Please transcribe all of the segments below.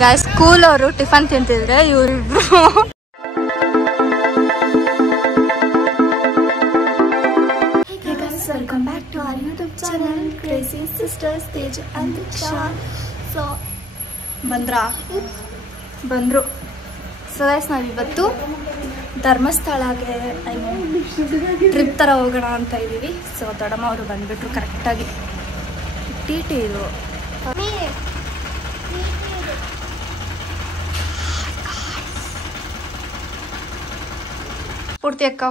Guys school ಅವರು tiffin ತಿಂತಿದ್ರೆ ಇವ್ರಿಬ್ರು welcome back to our YouTube channel crazy sisters Teju and Deeksha. So ಬಂದರು. So guys ನಾವಿವತ್ತು ಧರ್ಮಸ್ಥಳಗೆ ಟ್ರಿಪ್ ಥರ ಹೋಗೋಣ ಅಂತ ಇದ್ದೀವಿ. ಸೊ ದೊಡ್ಡಮ್ಮ ಅವರು ಬಂದುಬಿಟ್ರು ಕರೆಕ್ಟಾಗಿ. ಟಿ ಇದು ಪೂರ್ತಿ ಅಕ್ಕ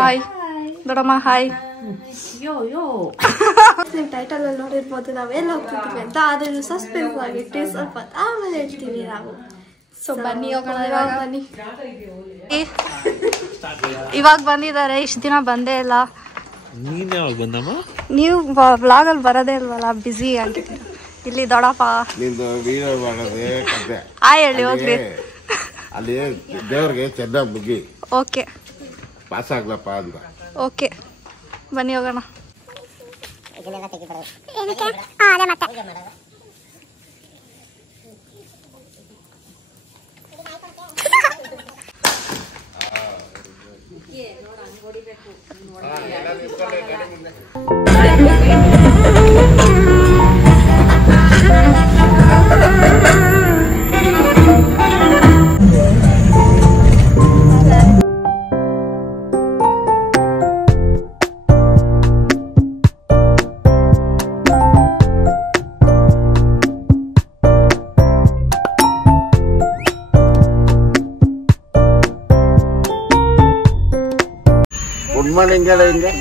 ಹಾಯ್, ದೊಡ್ಡಮ್ಮ ಹಾಯ್. ನೀವು ಟೈಟಲ್ ಅಲ್ಲಿ ನೋಡಿರ್ಬೋದು ನಾವೆಲ್ಲ ಹೋಗ್ತಿದ್ದೀವಿ ಅಂತ. ಆದ್ರೆ ಸಸ್ಪೆನ್ಸ್ ಆಗಿಟ್ಟು ಸ್ವಲ್ಪ ಆಮೇಲೆ ಹೇಳ್ತೀವಿ ನಾವು. ಸೊ ಬನ್ನಿ ಹೋಗೋಣ. ಬನ್ನಿ, ಇವಾಗ ಬಂದಿದ್ದಾರೆ, ಇಷ್ಟು ದಿನ ಬಂದೇ ಇಲ್ಲ. ನೀವು ವ್ಲಾಗಲ್ಲಿ ಬರೋದೇ ಇಲ್ವಲ್ಲ, ಬ್ಯುಸಿ ಆಗಿದ್ದೀರ. ಇಲ್ಲಿ ದೊಡ್ಡಪ್ಪ ಹಾಯ್ ಹೇಳಿ ಹೋಗ್ರಿ. ಅಲ್ಲಿ ದೇವ್ರಿಗೆ ಚೆನ್ನಾಗಿ ಮುಗಿ ಓಕೆ ಪಾಸ್ ಆಗ್ಲಪ್ಪ ಅಂತ. ಓಕೆ ಬನ್ನಿ ಹೋಗೋಣ.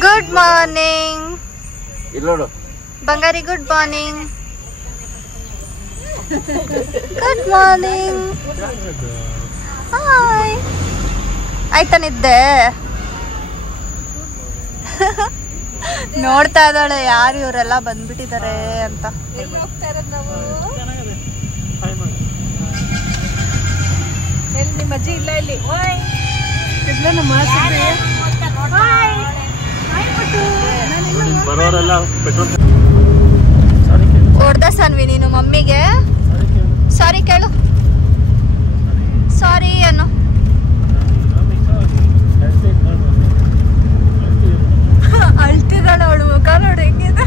ಗುಡ್ ಮಾರ್ನಿಂಗ್ ಇಲ್ಲೋಡು ಬಂಗಾರಿ. Good morning. Good morning. Hi. ಆಯ್ತಾ ನಿದ್ದೆ? ನೋಡ್ತಾ ಇದ್ದಾಳೆ ಯಾರು ಇವರೆಲ್ಲ ಬಂದ್ಬಿಟ್ಟಿದ್ದಾರೆ ಅಂತ. ನಿಮ್ಮ ಅಜ್ಜಿ ಇಲ್ಲ ಇಲ್ಲಿ. ಹೊಡ್ದ ಸನ್ವಿ ನೀನು ಮಮ್ಮಿಗೆ? ಸಾರಿ ಕೇಳು, ಸಾರಿ ಅನ್ನು. ಅಳ್ತಿದ್ದಾಳೆ ಅವಳು, ಮುಖ ನೋಡಿ ಹೆಂಗಿದೆ.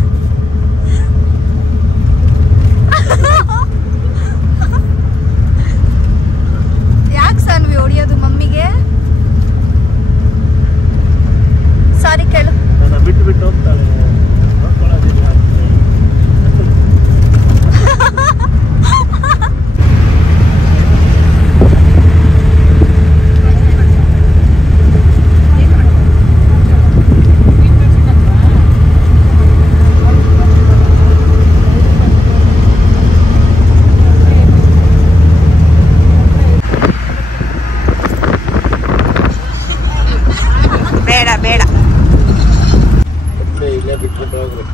ಯಾಕೆ ಸನ್ವಿ ಹೊಡಿಯೋದು ಮಮ್ಮಿಗೆ? ಸಾರಿ ಕೇಳು. ಬಿಟ್ಟು ಬಿಟ್ಟು ಹೋಗ್ತಾಳೆ. ಬೇಡ ಬೇಡ, ಇಲ್ಲೇ ಬಿಟ್ಬಿಟ್ಟು ಹೋಗ್ರಿ.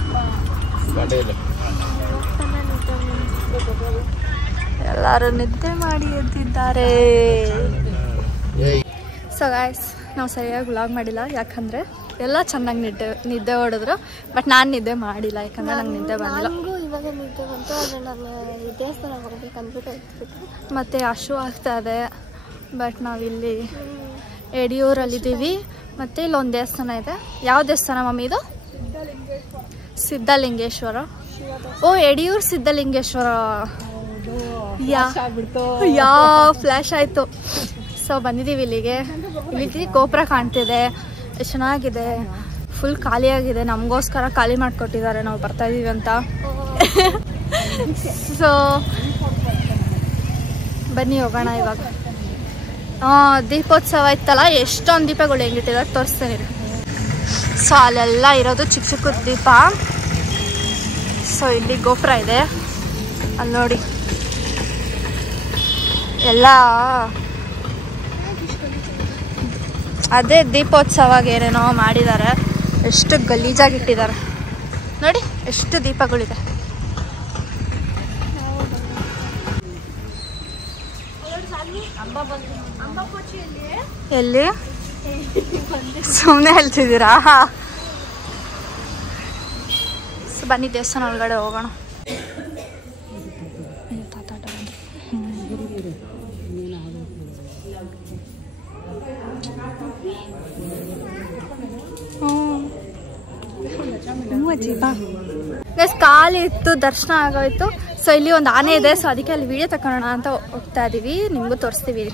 ಎಲ್ಲರೂ ನಿದ್ದೆ ಮಾಡಿ ಎದ್ದಿದ್ದಾರೆ. ಸೊ ಗಾಯ್ಸ್ ನಾವು ಸರಿಯಾಗಿ ವ್ಲಾಗ್ ಮಾಡಿಲ್ಲ, ಯಾಕಂದರೆ ಎಲ್ಲ ಚೆನ್ನಾಗಿ ನಿದ್ದೆ ಹೊಡೆದ್ರು. ಬಟ್ ನಾನು ನಿದ್ದೆ ಮಾಡಿಲ್ಲ, ಯಾಕಂದರೆ ನಂಗೆ ನಿದ್ದೆ ಬಂದಿಲ್ಲ. ಇವಾಗ ನಿದ್ದೆ ಬಂತು. ಆದರೆ ನಾನು ದೇವಸ್ಥಾನ ಹೋಗ್ಬೇಕು ಅಂದ್ಬಿಟ್ಟು ಮತ್ತು ಹಶು ಆಗ್ತಾ ಇದೆ. ಬಟ್ ನಾವಿಲ್ಲಿ ಯಡಿಯೂರಲ್ಲಿದ್ದೀವಿ. ಮತ್ತು ಇಲ್ಲೊಂದು ದೇವಸ್ಥಾನ ಇದೆ. ಯಾವ ದೇವಸ್ಥಾನ ಮಮ್ಮಿ ಇದು? ಸಿದ್ಧಲಿಂಗೇಶ್ವರ. ಓ ಯಡಿಯೂರು ಸಿದ್ಧಲಿಂಗೇಶ್ವರ. ಯಾ ಫ್ಲ್ಯಾಶ್ ಆಯಿತು. ಸೊ ಬಂದಿದ್ದೀವಿ ಇಲ್ಲಿಗೆ. ಇಲ್ಲಿ ಗೋಪುರ ಕಾಣ್ತಿದೆ, ಎಷ್ಟು ಚೆನ್ನಾಗಿದೆ. ಫುಲ್ ಖಾಲಿಯಾಗಿದೆ, ನಮಗೋಸ್ಕರ ಖಾಲಿ ಮಾಡಿಕೊಟ್ಟಿದ್ದಾರೆ ನಾವು ಬರ್ತಾ ಇದ್ದೀವಿ ಅಂತ. ಸೊ ಬನ್ನಿ ಹೋಗೋಣ ಇವಾಗ. ದೀಪೋತ್ಸವ ಇತ್ತಲ್ಲ, ಎಷ್ಟೊಂದು ದೀಪಗಳು ಹೆಂಗಿಟ್ಟಿದ್ದಾರೆ ತೋರಿಸ್ತೀನಿ. ಸೊ ಅಲ್ಲೆಲ್ಲ ಇರೋದು ಚಿಕ್ಕ ಚಿಕ್ಕ ದೀಪ. ಸೊ ಇಲ್ಲಿ ಗೋಪುರ ಇದೆ, ಅಲ್ಲಿ ನೋಡಿ ಎಲ್ಲ ಅದೇ ದೀಪೋತ್ಸವಗೆ ಏನೇನೋ ಮಾಡಿದ್ದಾರೆ. ಎಷ್ಟು ಗಲೀಜಾಗಿ ಇಟ್ಟಿದ್ದಾರೆ ನೋಡಿ, ಎಷ್ಟು ದೀಪಗಳಿದೆ. ಎಲ್ಲಿ ಸುಮ್ಮನೆ ಹೇಳ್ತಿದ್ದೀರಾ? ಬನ್ನಿ ದೇವಸ್ಥಾನ ಒಳಗಡೆ ಹೋಗೋಣ. ಗೈಸ್ ಖಾಲಿ ಇತ್ತು, ದರ್ಶನ ಆಗೋಯ್ತು. ಸೊ ಇಲ್ಲಿ ಒಂದು ಆನೆ ಇದೆ, ಸೊ ಅದಕ್ಕೆ ಅಲ್ಲಿ ವಿಡಿಯೋ ತಗೊಳ್ಳೋಣ ಅಂತ ಹೋಗ್ತಾ ಇದೀವಿ, ನಿಮಗೂ ತೋರಿಸ್ತೀವಿ.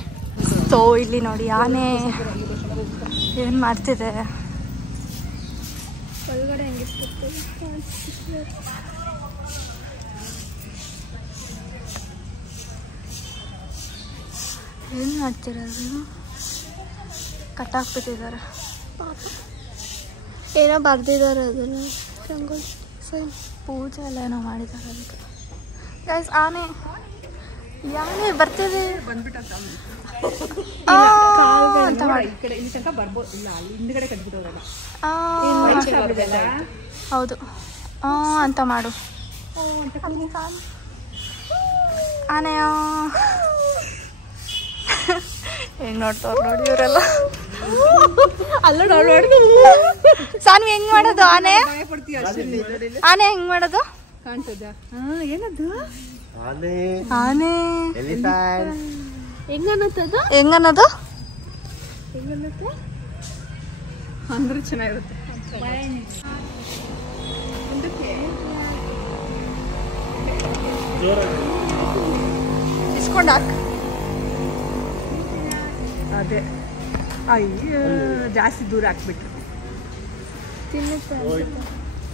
ಸೊ ಇಲ್ಲಿ ನೋಡಿ ಆನೆ ಏನು ಮಾಡ್ತಿದೆ. ಒಳಗಡೆ ಏನು ಮಾಡ್ತಿರೋದು, ಕಟ್ಟಾಕ್ಬಿಟ್ಟಿದ್ದಾರೆ. ಏನೋ ಬರ್ದಿದ್ದಾರೆ ಅದನ್ನು ರಂಗೋಲಿ ಪೂಜೆ ಎಲ್ಲ ಏನೋ ಮಾಡಿದ್ದಾರೆ ಅದಕ್ಕೆ. ಗೈಸ್ ಆನೆ ಬರ್ತಿದೆ ಅಂತ ಮಾಡಿ. ಹೌದು ಅಂತ ಮಾಡು. ಆನೆಯ ಹೆಂಗ್ ನೋಡ್ತವ್ರು ನೋಡಿ ಇವರೆಲ್ಲ. ಅಲ್ಲ ನೋಡಿ ಸಾನ್ವಿ ಹೆಂಗ್ ಮಾಡೋದು ಆನೆ, ಆನೆ ಹೆಂಗ್ ಮಾಡೋದು ಏನದು ಆನೆ ಹೆಂಗನ್ನತ್ತದ ಹೆಂಗನ್ನೋದು ಅಂದ್ರೆ ಚೆನ್ನಾಗಿರುತ್ತೆ. ಇಸ್ಕೊಂಡ್ ಹಾಕ್. ಅದೇ ಅಯ್ಯೋ ಜಾಸ್ತಿ ದೂರ ಹಾಕ್ಬಿಟ್ರು,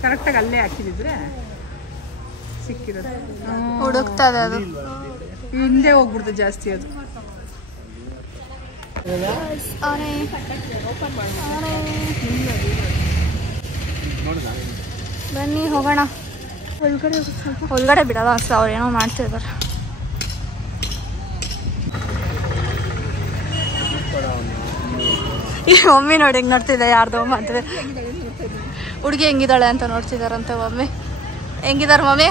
ಕರೆಕ್ಟಾಗಿ ಅಲ್ಲೇ ಹಾಕಿದಿದ್ರೆ ಸಿಕ್ಕಿರೋದು. ಹುಡುಕ್ತದೆ ಅದು, ಹಿಂದೆ ಹೋಗ್ಬಿಡ್ತು ಜಾಸ್ತಿ ಅದು. ಬನ್ನಿ ಹೋಗೋಣ. ಒಳಗಡೆ ಬಿಡಲ್ಲ ಅನ್ಸ, ಅವ್ರು ಏನೋ ಮಾಡ್ತಿದ್ದಾರೆ. ಈ ಮಮ್ಮಿ ನೋಡಿ ಹೆಂಗ್ ನೋಡ್ತಿದ್ದೆ, ಯಾರ್ದೋ ಮಾಡ್ತಿದೆ. ಹುಡುಗಿ ಹೆಂಗಿದ್ದಾಳೆ ಅಂತ ನೋಡ್ತಿದಾರಂತೆ ಮಮ್ಮಿ. ಹೆಂಗಿದಾರ ಮಮ್ಮಿ,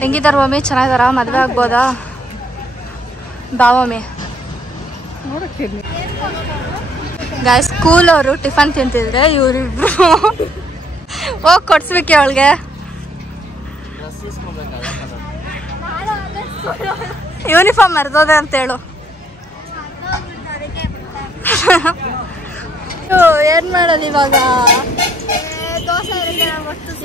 ಹೆಂಗಿದಾರ ಮಮ್ಮಿ, ಚೆನ್ನಾಗಿದಾರ, ಮದುವೆ ಆಗ್ಬೋದಾ? ಬಾ ಮಮ್ಮಿ. ಗಾಯ್ಸ್ ಸ್ಕೂಲ್ ಅವರು ಟಿಫನ್ ತಿಂತಿದ್ರೆ ಇವ್ರಿಬ್ರು ಹೋಗಿ ಕೊಡ್ಸ್ಬೇಕೆ ಅವಳಿಗೆ. ಯೂನಿಫಾರ್ಮ್ ಮರ್ದೋದೆ ಅಂತ ಹೇಳು. ಏನ್ ಮಾಡೋದು ಇವಾಗ?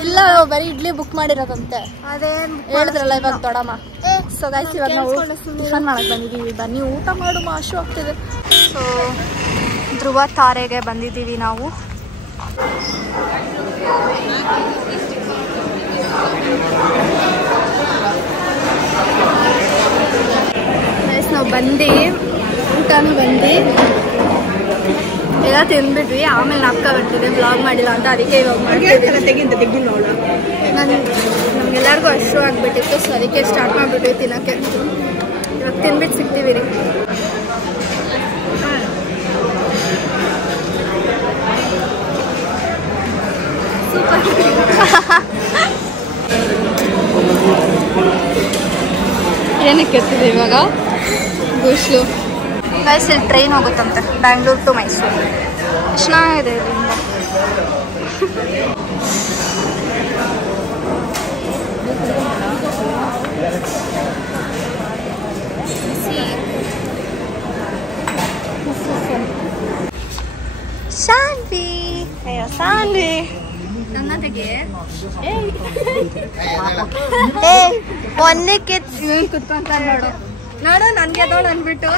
ಇಲ್ಲ ಬರೀ ಇಡ್ಲಿ ಬುಕ್ ಮಾಡಿರೋದಂತೆ, ಅದೇನ್ ಹೇಳಿದ್ರಲ್ಲ ಇವಾಗ ದೊಡ್ಡಮ್ಮ. ಸೊ ಗೈಸ್ ಇವಾಗ ನಾವು ಟಿಫನ್ ಮಾಡಕ್ ಬಂದಿದ್ದೀವಿ, ಬನ್ನಿ ಊಟ ಮಾಡು, ಮಾಶು ಆಗ್ತಿದೆ. ಸೊ ಧ್ರುವ ತಾರೆಗೆ ಬಂದಿದ್ದೀವಿ ನಾವು. ಗೈಸ್ ನಾವು ಬಂದು ಊಟನೂ ಬಂದು ಎಲ್ಲ ತಿಂದ್ಬಿಟ್ವಿ. ಆಮೇಲೆ ನಾಪ್ಕ ಬರ್ತಿದೆ ಬ್ಲಾಗ್ ಮಾಡಿಲ್ಲ ಅಂತ, ಅದಕ್ಕೆ ಇವಾಗ ಮಾಡ್ತಿದ್ದೆ. ನಮ್ಗೆಲ್ಲರಿಗೂ ಅಷ್ಟು ಆಗ್ಬಿಟ್ಟಿತ್ತು, ಸೊ ಅದಕ್ಕೆ ಸ್ಟಾರ್ಟ್ ಮಾಡಿಬಿಟ್ವಿ ತಿನ್ನೋಕ್ಕೆ. ಇವಾಗ ತಿನ್ಬಿಟ್ಟು ಸಿಗ್ತೀವಿ ರೀ. ಏನಕ್ಕೆ ಎತ್ತಿದೆ ಇವಾಗ ಗೋಶ್ಲು. ಗೈಸ್ ಇಲ್ಲಿ ಟ್ರೈನ್ ಹೋಗುತ್ತಂತೆ ಬ್ಯಾಂಗ್ಳೂರ್ ಟು ಮೈಸೂರು. ಚೆನ್ನಾಗಿದೆ ಇದರಿಂದ. ಶಾನ್ವಿ, ಅಯ್ಯೋ ಶಾನ್ವಿ ನನ್ನದಿಗೆ ಒಂದೇ ಕುತ್ಕೊಂತ ನೋಡು ನೋಡು, ನನ್ಗೆ ಅದೋಳು ಅಂದ್ಬಿಟ್ಟು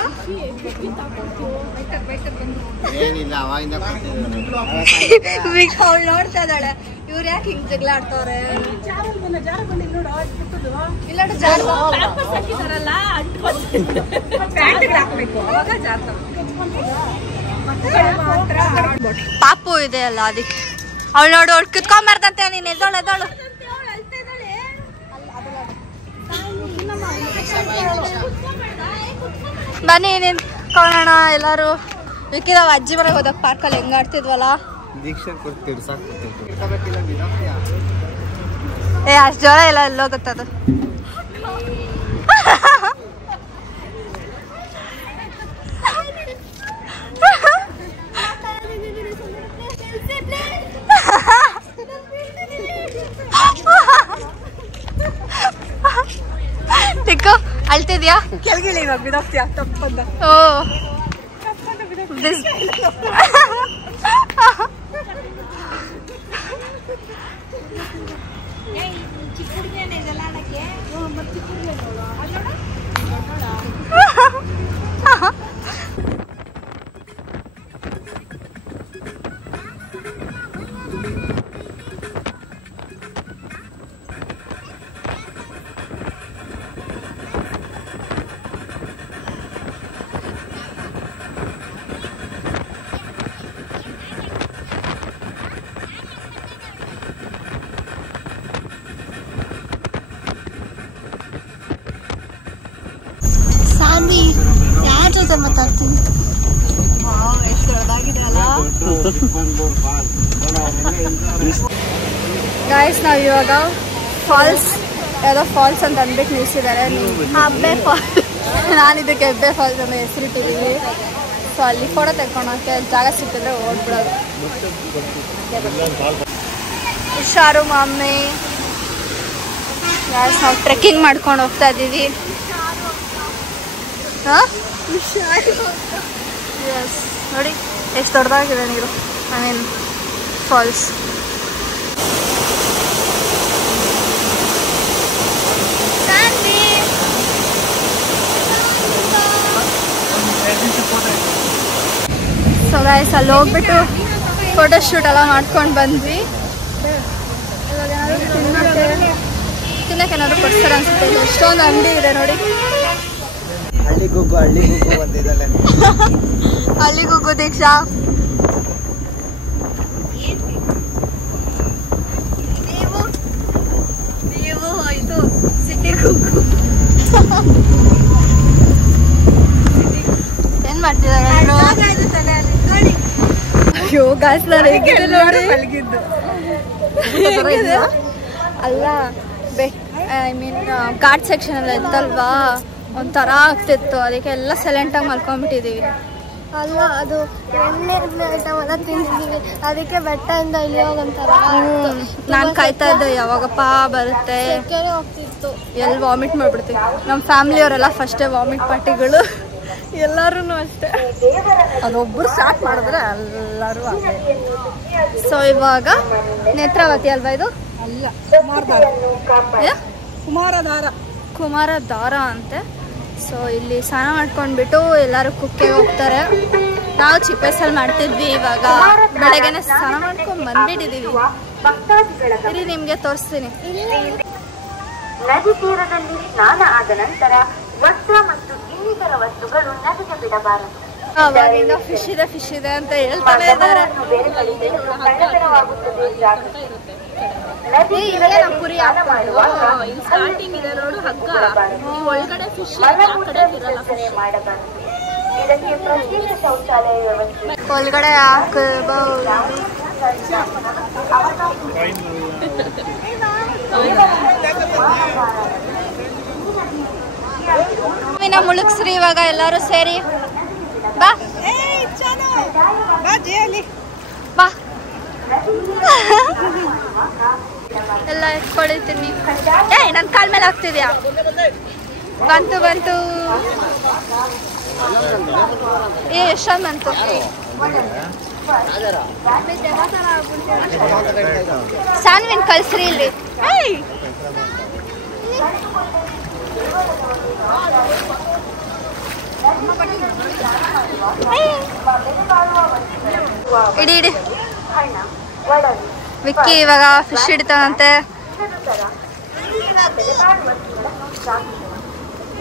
ಅವಳು ನೋಡ್ತಾ ಇದ್ದಾಳೆ. ಇವ್ರು ಯಾಕೆ ಹಿಂಗ್ ಜಗಳ ಆಡ್ತವ್ರೆ? ಇಲ್ಲ ಪಾಪು ಇದೆ ಅಲ್ಲ ಅದಕ್ಕೆ. ಅವಳು ನೋಡು, ಅವಳು ಕುತ್ಕೊಂಬಾರ್ದಂತೆ. ನೀನ್ ಎದ್ದೋಳು ಎದ್ದೋಳು. ಬನ್ನಿ ನಿಂತ್ಕೊಳ್ಳೋಣ ಎಲ್ಲಾರು. ವಿಕಿದಾವ್ ಅಜ್ಜಿ ಮನೆಗೆ ಹೋದಾಗ ಪಾರ್ಕಲ್ಲಿ ಹೆಂಗ್ ಆಡ್ತಿದ್ವಲ್ಲ. ಏ ಅಷ್ಟು ಜೋರ ಇಲ್ಲ, ಎಲ್ಲೋಗುತ್ತದು. ತಿಕ್ಕು ಅಳ್ತಿದ್ಯಾ? ಕೆಳಗಿಳಿ ಇವಾಗ ಬಿದೋಗ್ತೀಯಾ? ತಪ್ಪಂದ. ಓ ದಿಸ್ ಯಾರ ಜೊತೆ ಮಾತಾಡ್ತೀನಿ? ಎಷ್ಟು ದೊಡ್ಡದಾಗಿದೆ ಅಲ್ಲ ಗಾಯ್ಸ್. ನಾವು ಇವಾಗ ಫಾಲ್ಸ್ ಯಾವುದೋ ಫಾಲ್ಸ್ ಅಂತ ಅಂದ್ಬಿಟ್ಟು ನಿಲ್ಸಿದ್ದಾರೆ. ಅಬ್ಬೆ ಫಾಲ್ಸ್, ನಾನಿದಕ್ಕೆ ಹೆಬ್ಬೆ ಫಾಲ್ಸ್ ಅಂತ ಹೆಸರಿಟ್ಟಿದ್ದೀವಿ. ಸೊ ಅಲ್ಲಿ ಫೋಟೋ ತೆಕ್ಕೊಳಕ್ಕೆ ಜಾಗ ಸಿಕ್ಕಿದ್ರೆ ಓಡ್ಬಿಡೋದು. ಹುಷಾರು ಮಮ್ಮಿ. ಗಾಯ್ಸ್ ನಾವು ಟ್ರೆಕ್ಕಿಂಗ್ ಮಾಡ್ಕೊಂಡು ಹೋಗ್ತಾ ಇದ್ದೀವಿ. ಎಸ್ ನೋಡಿ ಎಷ್ಟು ದೊಡ್ಡದಾಗಿದೆ ನೀರು. I mean falls. So guys ಅಲ್ಲಿ ಹೋಗ್ಬಿಟ್ಟು ಫೋಟೋಶೂಟ್ ಎಲ್ಲ ಮಾಡ್ಕೊಂಡು ಬಂದ್ವಿ. ಇವಾಗ ತಿನ್ನಕ್ಕೆ ಏನಾದ್ರು ಕೊಡ್ತಾರೆ ಅನ್ಸುತ್ತೆ. ಇಲ್ಲಿ ಎಷ್ಟೊಂದು ಅಂಗಡಿ ಇದೆ ನೋಡಿ. ಹಳ್ಳಿ ಗುಗ್ಗು ದೀಕ್ಷಾ. ನೀವು ಇದು ಸಿಟಿ ಗುಗ್ಗು. ಏನ್ ಮಾಡ್ತಿದ್ದಾರೆ? ಅಯ್ಯೋ ಗಾಯ್ಸ್ ನಾನು ಹೇಗಿದೆ ನೋಡಿ. ಅಲ್ಲ ಐ ಮೀನ್ ಘಾಟ್ ಸೆಕ್ಷನ್ ಎಲ್ಲ ಇತ್ತಲ್ವಾ, ಒಂಥರ ಆಗ್ತಿತ್ತು. ಅದಕ್ಕೆ ಎಲ್ಲ ಸೈಲೆಂಟಾಗಿ ಮಲ್ಕೊಂಡ್ಬಿಟ್ಟಿದ್ದೀವಿ. ಅಲ್ಲ ಅದು ಎಣ್ಣೆ ಐಟಮ್ ಎಲ್ಲ ತಿಂದಿದ್ದೀವಿ, ಅದಕ್ಕೆ ಬೆಟ್ಟದಿಂದ ಇಲ್ಲಿ ಹೋಗಂತಾರ. ನಾನು ಕಾಯ್ತಾ ಇದ್ದೆ ಯಾವಾಗಪ್ಪ ಬರುತ್ತೆ. ಹೋಗ್ತಿತ್ತು, ಎಲ್ಲಿ ವಾಮಿಟ್ ಮಾಡ್ಬಿಡ್ತೀವಿ. ನಮ್ಮ ಫ್ಯಾಮಿಲಿಯವರೆಲ್ಲ ಫಸ್ಟೇ ವಾಮಿಟ್ ಪಾರ್ಟಿಗಳು, ಎಲ್ಲರೂ ಅಷ್ಟೇ. ಅದೊಬ್ಬರು ಸ್ಟಾರ್ಟ್ ಮಾಡಿದ್ರೆ ಎಲ್ಲರೂ ಅಷ್ಟೇ. ಸೊ ಇವಾಗ ನೇತ್ರಾವತಿ ಅಲ್ವಾ ಇದು? ಅಲ್ಲ, ಕುಮಾರಧಾರ ಅಂತೆ. ಸೊ ಇಲ್ಲಿ ಸ್ನಾನ ಮಾಡ್ಕೊಂಡ್ಬಿಟ್ಟು ಎಲ್ಲರೂ ಕುಕ್ಕೆ ಹೋಗ್ತಾರೆ. ನಾವು ಚಿಕ್ಕ ವಯಸ್ಸಲ್ಲಿ ಮಾಡ್ತಿದ್ವಿ. ಇವಾಗ ಬೆಳಗ್ಗೆನೆ ಸ್ನಾನ ಮಾಡ್ಕೊಂಡು ಬಂದ್ಬಿಟ್ಟಿದೀವಿ. ಇರಿ ನಿಮ್ಗೆ ತೋರಿಸ್ತೀನಿ. ನದಿ ತೀರದಲ್ಲಿ ಸ್ನಾನ ಆದ ನಂತರ ವಸ್ತ್ರ ಮತ್ತು ಇನ್ನಿತರ ವಸ್ತುಗಳು ನದಿಗೆ ಬಿಡಬಾರದು. ಅವಾಗಿಂದ ಫಿಶ್ ಇದೆ ಅಂತ ಹೇಳ್ತಾನೆ ಇದ್ದಾರೆ. ಪುರಿ ಸ್ಟಾರ್ಟಿಂಗ್ ಇದೆ ನೋಡು ಹಗ್ಗ, ಒಳಗಡೆ ಫಿಶ್ ಒಳಗಡೆ ಹಾಕಬಹುದು. ಮುಳುಗ್ಸ್ರಿ ಇವಾಗ ಎಲ್ಲರೂ ಸೇರಿ. ಬಾ ಬಾ ಎಲ್ಲ ಎತ್ಕೊಳಿತೀನಿ. ನನ್ನ ಕಾಲ್ ಮೇಲೆ ಆಗ್ತಿದ್ಯಾ? ಬಂತು ಎಷ್ಟೊಂದು ಬಂತು. ಸಾನ್ವಿನ್ ಕಳ್ಸ್ರಿ ಇಲ್ಲಿ. ಇಡಿ ವಿಕ್ಕಿ ಇವಾಗ ಫಿಶ್ ಹಿಡಿತಾನಂತೆ.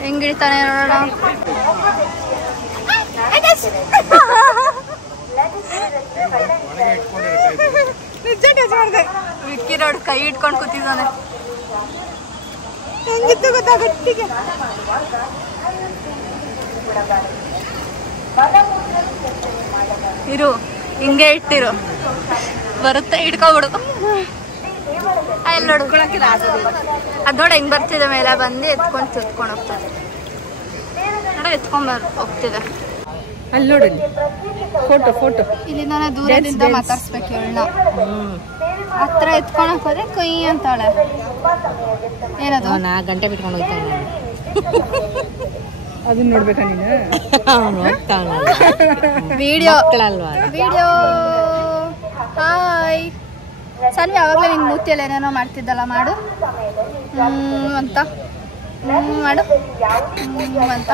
ಹೆಂಗ್ ಹಿಡಿತಾನೆ ನೋಡೋಣ. ವಿಕ್ಕಿ ನೋಡು ಕೈ ಇಟ್ಕೊಂಡು ಕೂತಿದ್ದಾನೆ. ಹೆಂಗಿತ್ತು ಗೊತ್ತಾ ಗಟ್ಟಿಗೆ. ಇರು ಹಿಂಗೆ ಇಟ್ಟಿರು, ಬರುತ್ತೆ ಹಿಡ್ಕೊಬಿಡು. ಅಲ್ಲಿ ನೋಡ್ಕೊಳಕಿಲ್ಲ ಅದು ನೋಡ ಹೆಂಗ್ ಬರ್ತಿದೆ ಮೇಲೆ ಬಂದು ಎತ್ಕೊಂಡು ಸುತ್ಕೊಂಡು ಹೋಗ್ತದೆ ನೋಡ. ಎತ್ಕೊಂಡ್ ಹೋಗ್ತಿದೆ ಅಲ್ಲಿ ನೋಡಿ. ಫೋಟೋ ಇಲ್ಲಿ ನಾನು ದೂರದಿಂದ ಮಾತಾಡ್ಸ್ಬೇಕು. ಹೇಳ ಹತ್ರ ಎತ್ಕೊಳಕ್ ಹೋದ್ರೆ ಕೈ ಅಂತಾಳೆ. ಏನದು 4 ಗಂಟೆ ಬಿಟ್ಕೊಂಡು ಹೋಗ್ತಾನೆ. ಅದನ್ನ ನೋಡ್ಬೇಕಾ ನೀನು? Video video. ಹಾಯ್ ಸನ್ವಿ, ಯಾವಾಗಲೇ ನಿಂಗೆ ಮೂತಿಯಲ್ಲಿ ಏನೇನೋ ಮಾಡ್ತಿದ್ದಲ್ಲ, ಮಾಡು ಅಂತ ಮಾಡು ಅಂತ.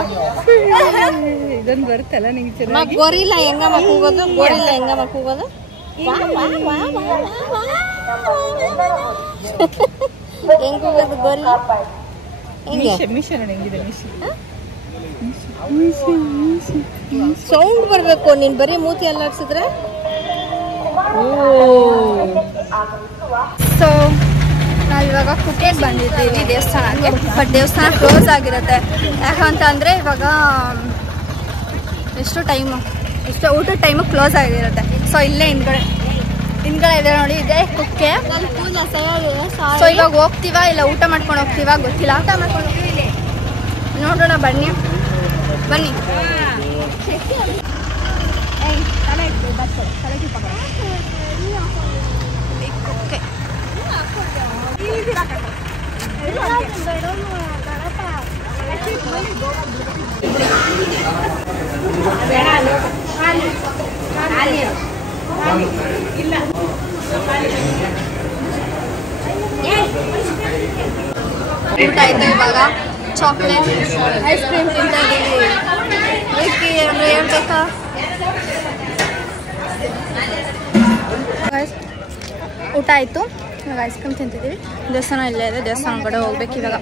ಇದೊಂದು ಬರುತ್ತಲ್ಲ ನಿಂಗೆ ಚೆನ್ನಾಗಿ. ಗೋರಿಲ್ಲ ಹೆಂಗ ಮಕ್ಕೋಗೋದು, ಗೋರಿಲ್ಲ ಹೆಂಗ ಮಕ್ಕೋಗೋದು. ಹೆಂಗ ಹೋಗೋದು ಗೋರಿಲ್ಲ? ಮಿಷ ನೋಡಿ ಹೆಂಗಿದೆ ಮಿಷ. ಸೌಂಡ್ ಬರ್ಬೇಕು, ನೀನ್ ಬರೀ ಮೂತಿ ಅಲ್ಲಾಡ್ಸಿದ್ರೆ. ಸೊ ನಾವಿವಾಗ ಕುಕ್ಕೆಗೆ ಬಂದಿದ್ದೀವಿ ದೇವಸ್ಥಾನಕ್ಕೆ. ಬಟ್ ದೇವಸ್ಥಾನ ಕ್ಲೋಸ್ ಆಗಿರುತ್ತೆ. ಯಾಕಂತ ಅಂದರೆ ಇವಾಗ ಎಷ್ಟು ಊಟದ ಟೈಮು ಕ್ಲೋಸ್ ಆಗಿರುತ್ತೆ. ಸೊ ಇಲ್ಲೇ ಹಿಂದ್ಗಡೆ ಇದೆ ನೋಡಿ, ಇದೆ ಕುಕ್ಕೆ. ಸೊ ಇವಾಗ ಹೋಗ್ತೀವಾ ಇಲ್ಲ ಊಟ ಮಾಡ್ಕೊಂಡು ಹೋಗ್ತೀವಾ ಗೊತ್ತಿಲ್ಲ. ಊಟ ಮಾಡ್ಕೊಂಡು ಹೋಗ್ತೀವಿ, ನೋಡೋಣ. ಬನ್ನಿ ಕುಕ್ಕೆ. ಊಟ ಆಯ್ತು. ಇವಾಗ ಚಾಕ್ಲೇಟ್ ಐಸ್ ಕ್ರೀಮ್ ತಿಂತಾ ಇದ್ದೀವಿ. ಹೇಳ್ಬೇಕಾ? ಊಟ ಆಯಿತು, ಇವಾಗ ಐಸ್ ಕ್ರೀಮ್ ತಿಂತಿದ್ದೀವಿ. ದೇವಸ್ಥಾನ ಇಲ್ಲೇ ಇದೆ, ದೇವಸ್ಥಾನ ಕಡೆ ಹೋಗ್ಬೇಕು ಇವಾಗ.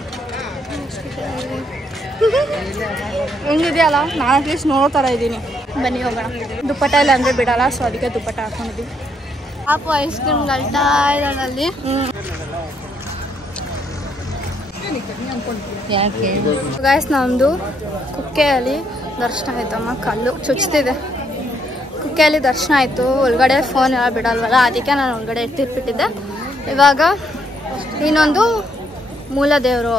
ಹೆಂಗಿದೆಯಲ್ಲ, ನಾನು ಅಟ್ಲೀಸ್ಟ್ ನೋಡೋ ಥರ ಇದ್ದೀನಿ. ಬನ್ನಿ ಹೋಗೋಣ. ದುಪ್ಪಟ್ಟ ಇಲ್ಲ ಅಂದರೆ ಬಿಡಲ್ಲ, ಸೊ ಅದಕ್ಕೆ ದುಪ್ಪಟ್ಟ ಹಾಕೊಂಡಿದ್ದೀವಿ. ಅಪ್ಪು ಐಸ್ ಕ್ರೀಮ್ ಗಲ್ಟಾ ಇದ್ರಲ್ಲಿ. ಗೈಸ್, ನಮ್ಮದು ಕುಕ್ಕೆಯಲ್ಲಿ ದರ್ಶನ ಆಯ್ತಮ್ಮ. ಕಲ್ಲು ಚುಚ್ತಿದೆ. ಕುಕ್ಕೆಯಲ್ಲಿ ದರ್ಶನ ಆಯಿತು. ಒಳಗಡೆ ಫೋನ್ ಎಲ್ಲ ಬಿಡಲ್ವಲ್ಲ, ಅದಕ್ಕೆ ನಾನು ಒಳಗಡೆ ಎತ್ತಿಟ್ಬಿಟ್ಟಿದ್ದೆ. ಇವಾಗ ಇನ್ನೊಂದು ಮೂಲ ದೇವರು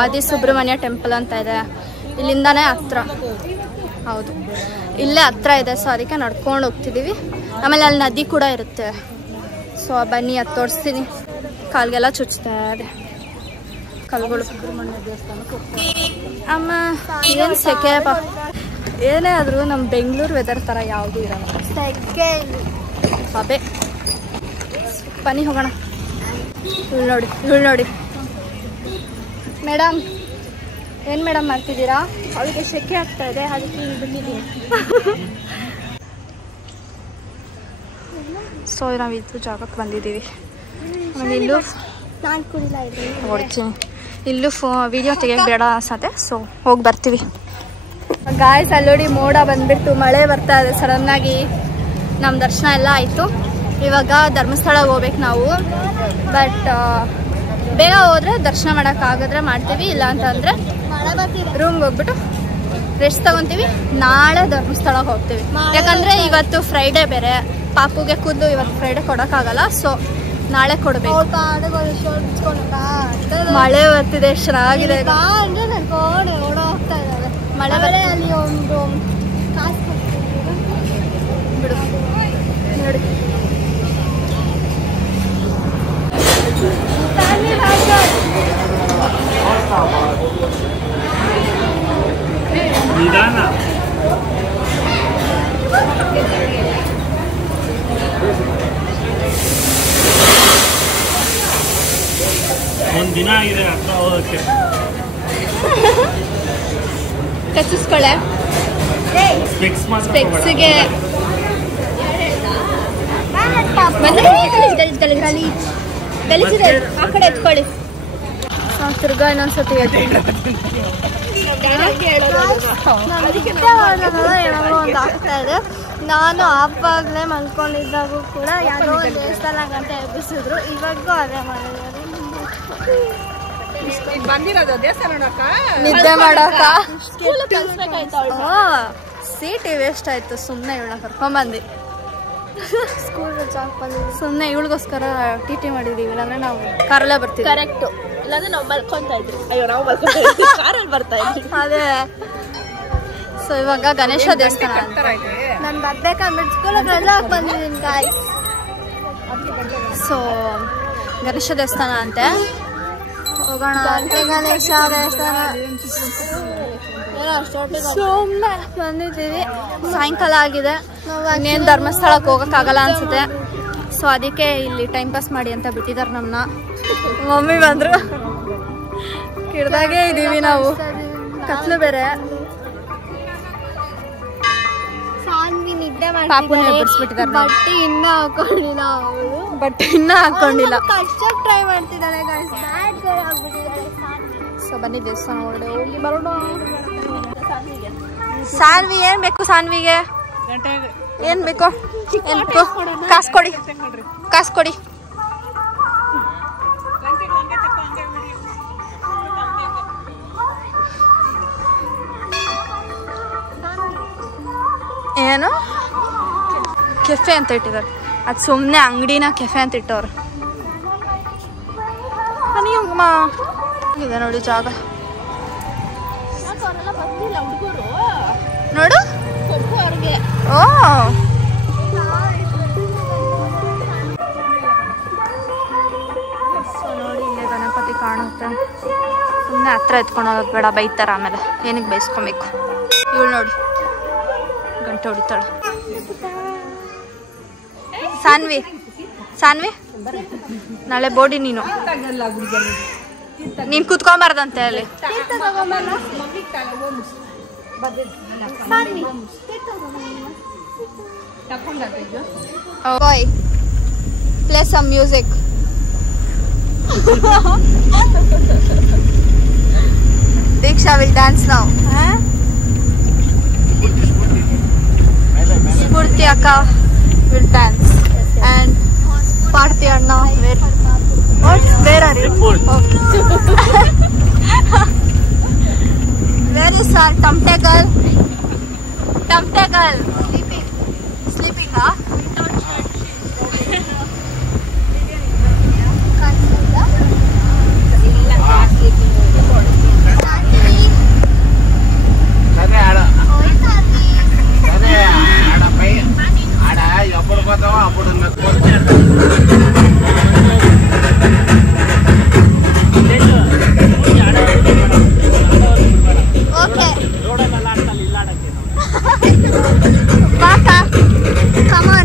ಆದಿ ಸುಬ್ರಹ್ಮಣ್ಯ ಟೆಂಪಲ್ ಅಂತ ಇದೆ. ಇಲ್ಲಿಂದಾನೇ ಹತ್ರ, ಹೌದು ಇಲ್ಲೇ ಹತ್ರ ಇದೆ. ಸೊ ಅದಕ್ಕೆ ನಡ್ಕೊಂಡು ಹೋಗ್ತಿದ್ದೀವಿ. ಆಮೇಲೆ ಅಲ್ಲಿ ನದಿ ಕೂಡ ಇರುತ್ತೆ. ಸೊ ಬನ್ನಿ, ಅದು ತೋರಿಸ್ತೀನಿ. ಕಾಲ್ಗೆಲ್ಲ ಚುಚ್ತಾ ಇದೆ ಕಲ್ಗಳು. ಅಮ್ಮ ಏನು ಸೆಕೆಪ್ಪ. ಏನೇ ಆದರೂ ನಮ್ಮ ಬೆಂಗಳೂರು ವೆದರ್ ಥರ ಯಾವುದೂ ಇರಲ್ಲ. ಸೆಕೆ ಅದೇ. ಬನ್ನಿ ಹೋಗೋಣ. ಇವಳು ನೋಡಿ ಮೇಡಮ್. ಏನು ಮೇಡಮ್ ಮಾಡ್ತಿದ್ದೀರಾ? ಅವಳಿಗೆ ಸೆಕೆ ಆಗ್ತಾ ಇದೆ, ಅದಕ್ಕೆ ಇಲ್ಲಿ ಬಂದಿದ್ದೀನಿ. ಸೊ ನಾವು ಇದು ಜಾಗಕ್ಕೆ ಬಂದಿದ್ದೀವಿ. ಇಲ್ಲೂ ನಾನು ಕುಡಿಲ್ಲ ಇದ್ದೀನಿ. ಹೊಡ್ತೀನಿ. ಇಲ್ಲೂ ವಿಡಿಯೋ ತೆಗಿಯೋಕೆ ಬೇಡ ಅನ್ಸತ್ತೆ. ಸೊ ಹೋಗಿ ಬರ್ತೀವಿ. ಗಾಯ್ಸ್, ಅಲ್ಲೋಡಿ ಮೋಡ ಬಂದ್ಬಿಟ್ಟು ಮಳೆ ಬರ್ತಾ ಇದೆ ಸಡನ್ನಾಗಿ. ನಮ್ಮ ದರ್ಶನ ಎಲ್ಲ ಆಯಿತು. ಇವಾಗ ಧರ್ಮಸ್ಥಳಕ್ಕೆ ಹೋಗ್ಬೇಕು ನಾವು. ಬಟ್ ಬೇಗ ಹೋದರೆ ದರ್ಶನ ಮಾಡೋಕ್ಕಾಗಿದ್ರೆ ಮಾಡ್ತೀವಿ, ಇಲ್ಲ ಅಂತಂದರೆ ರೂಮ್ಗೆ ಹೋಗ್ಬಿಟ್ಟು ರೆಸ್ಟ್ ತಗೊತೀವಿ. ನಾಳೆ ಧರ್ಮಸ್ಥಳಕ್ಕೆ ಹೋಗ್ತೀವಿ. ಯಾಕಂದರೆ ಇವತ್ತು ಫ್ರೈಡೇ ಬೇರೆ. ಪಾಪುಗೆ ಕೂದಲು ಇವತ್ತು ಫ್ರೈಡೇ ಕೊಡೋಕ್ಕಾಗಲ್ಲ. ಸೊ ನಾಳೆ ಕೊಡಬೇಕು. ಮಳೆ ಬರ್ತಿದೆ, ಚೆನ್ನಾಗಿದೆ. ಮಳೆ ಅಲ್ಲಿ ಒಂದು ಕಾಸು ಬಿಡು ನೋಡಿ. ಒಂದು ದಿನ ಆಗಿದೆ ಹತ್ರ ಹೋಗೋಕ್ಕೆ. ಟಚಿಸ್ಕೊಳ್ಳೆ ಸ್ಪೆಕ್ಸ್ಗೆ ಗಲೀಜಿದೆ. ಆ ಕಡೆ ಎತ್ಕೊಳ್ಳಿ. ತಿರ್ಗಾ ಇನ್ನೊಂದ್ಸತಿ ಒಂದು ಆಗ್ತಾ ಇದೆ. ನಾನು ಆವಾಗಲೇ ಮಲ್ಕೊಂಡಿದ್ದಾಗೂ ಕೂಡ ಯಾವುದೋ ಒಂದು ದೇವಸ್ಥಾನ ಅಂತ ಎಬ್ಬಿಸಿದ್ರು. ಇವಾಗೂ ಅದೇ ಮಾಡಿದ್ದಾರೆ. ಬಂದಿರೋದು ದೇವಸ್ಥಾನ ನಿದ್ದೆ ಮಾಡಕ. ಸೀಟಿ ವೇಸ್ಟ್ ಆಯ್ತು. ಸುಮ್ಮನೆ ಇವಳನ್ನ ಕರ್ಕೊಂಬಂದು ಸ್ಕೂಲ್ ರಜಾ ಬಂದಿದ್ದೀವಿ. ಸುಮ್ಮನೆ ಇವಳಿಗೋಸ್ಕರ ಟಿ ಟಿ ಮಾಡಿದೀವಿ. ಇಲ್ಲಾಂದ್ರೆ ನಾವು ಕಾರಲ್ಲೇ ಬರ್ತೀವಿ. ಕರೆಕ್ಟು. ಇಲ್ಲಾಂದ್ರೆ ನಾವು ಮಲ್ಕೊಂತಾ ಇದ್ವಿ. ಅಯ್ಯೋ, ನಾವು ಮಲ್ಕೊಂತಾ ಇದ್ವಿ, ಕಾರಲ್ಲಿ ಬರ್ತಾ ಇದ್ವಿ. ಅದೇ. ಸೊ ಇವಾಗ ಗಣೇಶ ದೇವಸ್ಥಾನ ಅಂತ. ನಾನು ಬರ್ಬೇಕಂದ್ಬಿಟ್ಟು ಸ್ಕೂಲಿಗೆ ರಜಾ ಹಾಕಿ ಬಂದಿದ್ದೀನಿ ಗಾಯ್ಸ್. ಸೊ ಗಣೇಶ ದೇವಸ್ಥಾನ ಅಂತೆ, ಹೋಗೋಣ. ಗಣೇಶ ದೇವಸ್ಥಾನ ಸುಮ್ಮನೆ ಬಂದಿದ್ದೀವಿ. ಸಾಯಂಕಾಲ ಆಗಿದೆ, ಇನ್ನೇನು ಧರ್ಮಸ್ಥಳಕ್ಕೆ ಹೋಗೋಕ್ಕಾಗಲ್ಲ ಅನ್ಸುತ್ತೆ. ಸೊ ಅದಕ್ಕೆ ಇಲ್ಲಿ ಟೈಮ್ ಪಾಸ್ ಮಾಡಿ ಅಂತ ಬಿಟ್ಟಿದ್ದಾರೆ ನಮ್ಮನ್ನ. ಮಮ್ಮಿ ಬಂದರು, ಕಿಡ್ದಾಗೆ ಇದ್ದೀವಿ ನಾವು, ಕತ್ಲು ಬೇರೆ. ಸಾನ್ವಿ ನಿದ್ದೆ ಪಾಪುನೇ ಎಬ್ಬಿಸ್ಬಿಟ್ಟಿದ್ದಾರೆ. ಬಟ್ಟೆ ಇನ್ನೂ ಹಾಕೊಂಡಿಲ್ಲ ಅವಳು. ಬಟ್ಟೆ ಇನ್ನೂ ಹಾಕೊಂಡಿಲ್ಲ. ಕಷ್ಟಕ್ಕೆ ಟ್ರೈ ಮಾಡ್ತಿದ್ದಾಳೆ guys. Bad girl ಆಗ್ಬಿಟ್ಟಿದ್ದಾಳೆ Saanvi. So ಬನ್ನಿ ದೇವಸ್ಥಾನ ಒಳಗಡೆ ಹೋಗಿ ಬರೋಣ. ಸಾನ್ವಿ ಏನ್ ಬೇಕು? ಸಾನ್ವಿಗೆ ಏನ್ ಬೇಕು? ಕಾಸು ಕೊಡಿ, ಕಾಸು ಕೊಡಿ. ಏನು ಕೆಫೆ ಅಂತ ಇಟ್ಟಿದ್ದಾರೆ, ಅದು ಸುಮ್ಮನೆ ಅಂಗಡಿನ ಕೆಫೆ ಅಂತ ಇಟ್ಟವ್ರು. ಇದೆ ನೋಡಿ ಜಾಗ, ನೋಡು. ಓ ನೋಡಿ, ಇಲ್ಲೇ ಗಣಪತಿ ಕಾಣುತ್ತೆ. ಸುಮ್ಮನೆ ಹತ್ರ ಎತ್ಕೊಂಡು ಹೋಗೋದು ಬೇಡ, ಬೈತಾರ ಆಮೇಲೆ. ಏನಕ್ಕೆ ಬೈಸ್ಕೊಬೇಕು? ಇವಳು ನೋಡಿ ಗಂಟೆ ಹೊಡಿತಾಳೆ. ಸಾನ್ವಿ, ಸಾನ್ವಿ ನಾಳೆ ಬೋಡಿ ನೀನು ಕೂತ್ಕೊಂಬಾರ್ದಂತೆ ಅಲ್ಲಿ. Boy play some music. Deeksha will dance now. Spoorthi ಅಕ್ಕ will dance and Parthi Anna where are you? Where is our Tamte girl? Sleeping huh? ఎప్పుడు పోతావో అప్పుడు Come on.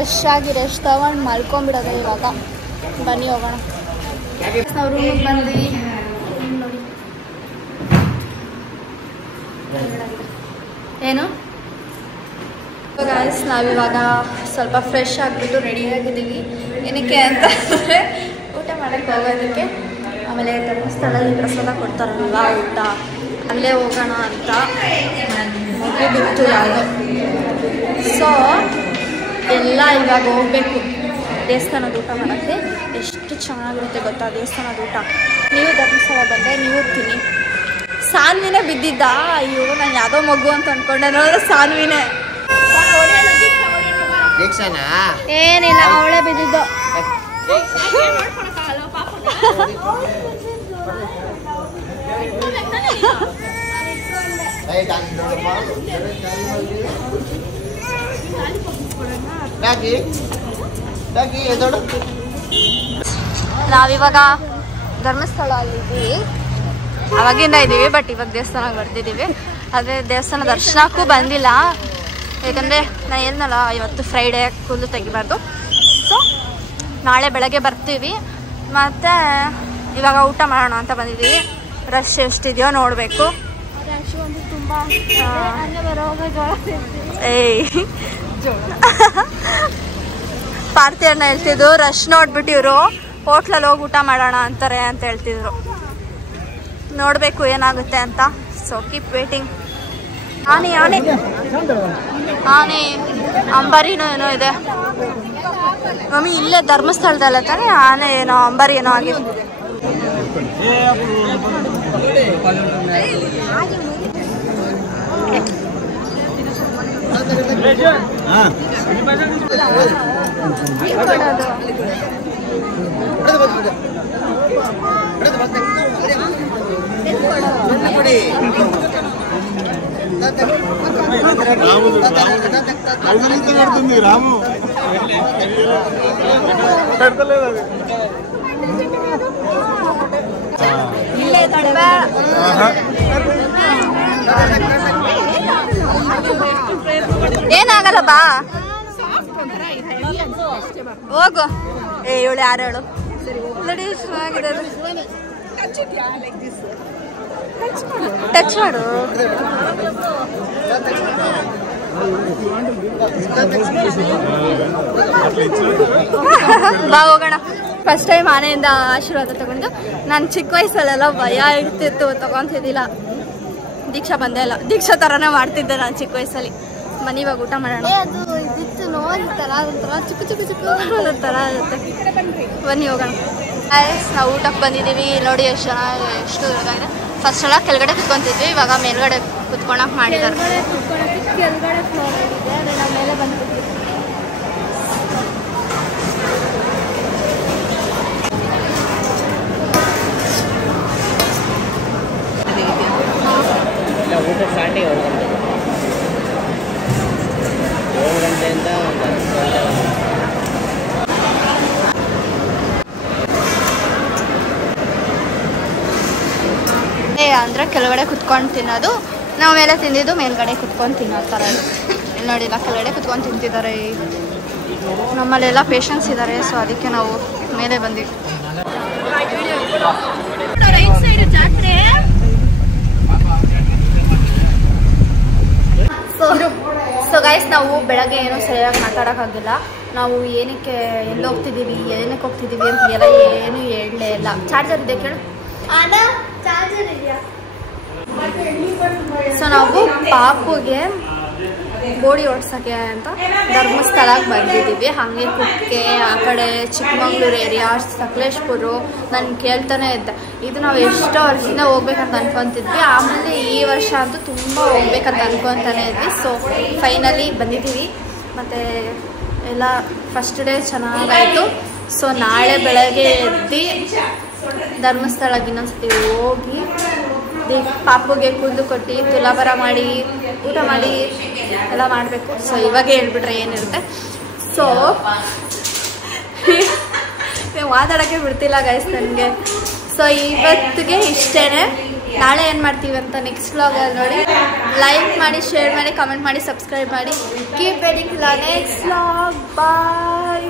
ಫ್ರೆಶ್ ಆಗಿ ರೆಸ್ಟ್ ತಗೊಂಡು ಮಲ್ಕೊಂಡ್ಬಿಡೋದು ಇವಾಗ. ಬನ್ನಿ ಹೋಗೋಣ. ನಾವು ರೂಮಿಗೆ ಬಂದ್ವಿ. ನೋಡಿ ಏನು ಗಾಯ್ಸ್, ನಾವಿವಾಗ ಸ್ವಲ್ಪ ಫ್ರೆಶ್ ಆಗಿಬಿಟ್ಟು ರೆಡಿಯಾಗಿದ್ದೀವಿ. ಏನಕ್ಕೆ ಅಂತಂದರೆ ಊಟ ಮಾಡೋಕ್ಕೆ ಹೋಗೋದಕ್ಕೆ. ಆಮೇಲೆ ಧರ್ಮಸ್ಥಳದಲ್ಲಿ ಪ್ರಸಾದ ಕೊಡ್ತಾರಲ್ವ ಊಟ, ಅಲ್ಲೇ ಹೋಗೋಣ ಅಂತ ಮುಗಿಬಿಟ್ಟು ಯಾವುದೋ. ಸೊ ಎಲ್ಲ ಇವಾಗ ಹೋಗ್ಬೇಕು ದೇವಸ್ಥಾನದ ಊಟ ಮಾಡೋಕ್ಕೆ. ಎಷ್ಟು ಚೆನ್ನಾಗಿರುತ್ತೆ ಗೊತ್ತಾ ದೇವಸ್ಥಾನದ ಊಟ. ನೀವು ಧರ್ಮಸ್ಥಳ ಬಂದರೆ ನೀವು ತಿನ್ನಿ. ಸಾನ್ವಿನೇ ಬಿದ್ದಿದ್ದ. ಅಯ್ಯೋ ನಾನು ಯಾವುದೋ ಮಗು ಅಂತ ಅಂದ್ಕೊಂಡೆ, ನೋಡಿದ್ರೆ ಸಾನ್ವಿನೇ. ಏನಿಲ್ಲ, ಅವಳೇ ಬಿದ್ದಿದ್ದು. ನಾವಿವಾಗ ಧರ್ಮಸ್ಥಳ ಅಲ್ಲಿದ್ದೀವಿ. ಅವಾಗಿಂದ ಇದ್ದೀವಿ, ಬಟ್ ಇವಾಗ ದೇವಸ್ಥಾನಕ್ಕೆ ಬರ್ತಿದ್ದೀವಿ. ಆದರೆ ದೇವಸ್ಥಾನ ದರ್ಶನಕ್ಕೂ ಬಂದಿಲ್ಲ, ಯಾಕಂದರೆ ನಾನು ಏನಲ್ಲ ಇವತ್ತು ಫ್ರೈಡೇ ಕೂದಲು ತೆಗಿಬಾರ್ದು. ಸೊ ನಾಳೆ ಬೆಳಗ್ಗೆ ಬರ್ತೀವಿ. ಮತ್ತು ಇವಾಗ ಊಟ ಮಾಡೋಣ ಅಂತ ಬಂದಿದ್ದೀವಿ. ರಶ್ ಎಷ್ಟಿದೆಯೋ ನೋಡಬೇಕು. ಏಯ್ ಪಾರ್ಥಿಯನ್ನ ಹೇಳ್ತಿದ್ರು, ರಶ್ ನೋಡ್ಬಿಟ್ಟು ಇವರು ಹೋಟ್ಲಲ್ಲಿ ಹೋಗಿ ಊಟ ಮಾಡೋಣ ಅಂತಾರೆ ಅಂತ ಹೇಳ್ತಿದ್ರು. ನೋಡಬೇಕು ಏನಾಗುತ್ತೆ ಅಂತ. So keep waiting. ಆನೆ ಆನೆ ಆನೆ ಅಂಬಾರಿನೋ ಏನೋ ಇದೆ ಮಮ್ಮಿ, ಇಲ್ಲೇ ಧರ್ಮಸ್ಥಳದಲ್ಲ ತಾನೆ. ಆನೆ ಏನೋ ಅಂಬಾರಿ ಏನೋ ಆಗಿದೆ. రాము ಏನಾಗಲ್ಲ ಬಾ ಹೋಗು. ಏ ಇವಳು ಯಾರು ಹೇಳು ನೋಡಿ, ಚೆನ್ನಾಗಿದೆ. ಟಚ್ ಮಾಡು. ಬಾ ಹೋಗೋಣ. ಫಸ್ಟ್ ಟೈಮ್ ಆನೆಯಿಂದ ಆಶೀರ್ವಾದ ತಗೊಂಡು. ನಾನು ಚಿಕ್ಕ ವಯಸ್ಸಲ್ಲೆಲ್ಲ ಭಯ ಇರ್ತಿತ್ತು, ತಗೊಂತಿದ್ದಿಲ್ಲ. ದೀಕ್ಷಾ ಬಂದೇ ಇಲ್ಲ. ದೀಕ್ಷಾ ಥರನೇ ಮಾಡ್ತಿದ್ದೆ ನಾನು ಚಿಕ್ಕ ವಯಸ್ಸಲ್ಲಿ. ಬನ್ನಿ ಇವಾಗ ಊಟ ಮಾಡೋಣ. ಅದು ಇದಿತ್ತು ನೋಡಿ ಥರ ಒಂಥರ ಚಿಕ್ಕ ಚಿಕ್ಕ ಚಿಕ್ಕ ಥರ ಇರುತ್ತೆ. ಬನ್ನಿ ಹೋಗೋಣ. ನಾವು ಊಟಕ್ಕೆ ಬಂದಿದ್ದೀವಿ. ನೋಡಿ ಎಷ್ಟು ಚೆನ್ನಾಗಿ, ಎಷ್ಟು ದೊಡ್ಡದಾಗಿದೆ. ಫಸ್ಟ್ ಎಲ್ಲ ಕೆಳಗಡೆ ಕುತ್ಕೊಂತಿದ್ವಿ, ಇವಾಗ ಮೇಲ್ಗಡೆ ಕುತ್ಕೊಳಕ್ಕೆ ಮಾಡಿದ್ದಾರೆ. ಕೆಳಗಡೆ ಫ್ಲೋರ್ ಇದೆ, ಅದೇ ನಾವು ಮೇಲೆ ಬಂದ್ಬಿಟ್ಟಿದ್ವಿ. ಊಟ ಸ್ಟಾರ್ಟಿಂಗ್ 7 ಗಂಟೆಯಿಂದ ಅಂದರೆ ಕೆಳಗಡೆ ಕುತ್ಕೊಂಡು ತಿನ್ನೋದು. ನಾವು ಮೇಲೆ ತಿಂದಿದ್ದು ಮೇಲ್ಗಡೆ ಕುತ್ಕೊಂಡು ತಿನ್ನೋ ಥರ. ಇಲ್ಲಿ ನೋಡಿಲ್ಲ, ಕೆಳಗಡೆ ಕುತ್ಕೊಂಡು ತಿಂತಿದ್ದಾರೆ. ನಮ್ಮಲ್ಲೆಲ್ಲ ಪೇಷನ್ಸ್ ಇದ್ದಾರೆ, ಸೊ ಅದಕ್ಕೆ ನಾವು ಮೇಲೆ ಬಂದಿವಿ. ಸೊ ಗೈಸ್, ನಾವು ಬೆಳಗ್ಗೆ ಏನೂ ಸರಿಯಾಗಿ ಮಾತಾಡೋಕ್ಕಾಗಿಲ್ಲ. ನಾವು ಏನಕ್ಕೆ ಎಲ್ಲಿ ಹೋಗ್ತಿದ್ದೀವಿ, ಏನಕ್ಕೆ ಹೋಗ್ತಿದ್ದೀವಿ ಅಂತ ಎಲ್ಲ ಏನೂ ಹೇಳಲೇ ಇಲ್ಲ. ಚಾರ್ಜರ್ ಇದೆ ಕೇಳು. ಸೊ ನಾವು ಪಾಪುಗೆ ಬೋಡಿ ಓಡಿಸೋಕ್ಕೆ ಅಂತ ಧರ್ಮಸ್ಥಳಕ್ಕೆ ಬಂದಿದ್ದೀವಿ. ಹಾಗೆ ಕುಕ್ಕೆ ಆ ಕಡೆ ಚಿಕ್ಕಮಂಗ್ಳೂರು ಏರಿಯಾ, ಸಕಲೇಶ್ಪುರ. ನಾನು ಕೇಳ್ತಾನೆ ಇದ್ದೆ, ಇದು ನಾವು ಎಷ್ಟೋ ವರ್ಷದಿಂದ ಹೋಗ್ಬೇಕಂತ ಅನ್ಕೊತಿದ್ವಿ. ಆಮೇಲೆ ಈ ವರ್ಷ ಅಂತೂ ತುಂಬ ಹೋಗ್ಬೇಕಂತ ಅನ್ಕೊತಾನೆ ಇದ್ವಿ. ಸೊ ಫೈನಲಿ ಬಂದಿದ್ದೀವಿ. ಮತ್ತು ಎಲ್ಲ ಫಸ್ಟ್ ಡೇ ಚೆನ್ನಾಗಾಯಿತು. ಸೊ ನಾಳೆ ಬೆಳಗ್ಗೆ ಎದ್ದು ಧರ್ಮಸ್ಥಳಕ್ಕೆ ಇನ್ನೊಂದ್ಸತಿ ಹೋಗಿ ಪಾಪುಗೆ ಕೂದಲು ಕೊಟ್ಟು ತುಲಾಭಾರ ಮಾಡಿ ಊಟ ಮಾಡಿ ಎಲ್ಲ ಮಾಡಬೇಕು. ಸೊ ಇವಾಗೇ ಹೇಳ್ಬಿಟ್ರೆ ಏನಿರುತ್ತೆ. ಸೊ ಮಾತಾಡೋಕ್ಕೆ ಬಿಡ್ತಿಲ್ಲ ಗೈಸ್ ನನಗೆ. ಸೊ ಇವತ್ತಿಗೆ ಇಷ್ಟೇ. ನಾಳೆ ಏನು ಮಾಡ್ತೀವಿ ಅಂತ ನೆಕ್ಸ್ಟ್ ವ್ಲಾಗಲ್ಲಿ ನೋಡಿ. ಲೈಕ್ ಮಾಡಿ, ಶೇರ್ ಮಾಡಿ, ಕಮೆಂಟ್ ಮಾಡಿ, ಸಬ್ಸ್ಕ್ರೈಬ್ ಮಾಡಿ. Keep waiting for next vlog. Bye.